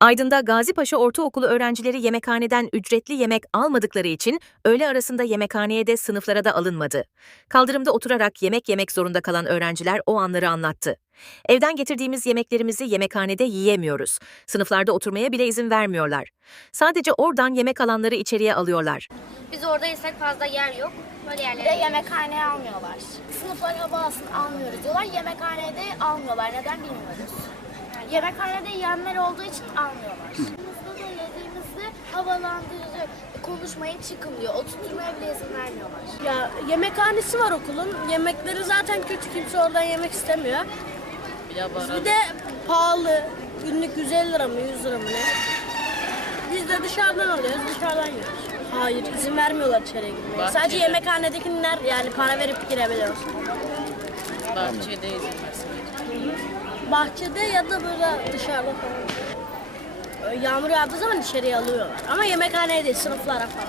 Aydın'da Gazipaşa Ortaokulu öğrencileri yemekhaneden ücretli yemek almadıkları için öğle arasında yemekhaneye de sınıflara da alınmadı. Kaldırımda oturarak yemek yemek zorunda kalan öğrenciler o anları anlattı. Evden getirdiğimiz yemeklerimizi yemekhanede yiyemiyoruz. Sınıflarda oturmaya bile izin vermiyorlar. Sadece oradan yemek alanları içeriye alıyorlar. Biz orada yesek fazla yer yok. Böyle Bir de yerlere yemekhaneye almıyorlar. Sınıflara bazısını almıyoruz diyorlar. Yemekhanede almıyorlar. Neden bilmiyoruz. Yani yemekhanede yiyenler olduğu için almıyorlar. Yediğimizde de yediğimizde havalandırıcı konuşmaya çıkın diyor. Oturtmaya bile izin vermiyorlar. Ya yemekhanesi var okulun. Yemekleri zaten kötü. Kimse oradan yemek istemiyor. Bir de pahalı. Günlük 150 lira mı 100 lira mı ne? Biz de dışarıdan alıyoruz, dışarıdan yiyoruz. Hayır, izin vermiyorlar içeriye girmeye. Sadece yemekhanedekiler yani para verip girebiliyor. Bahçede izin versin. Bahçede ya da böyle dışarıda falan. Yağmur yağdığı zaman içeriye alıyorlar. Ama yemekhaneye değil, sınıflara falan.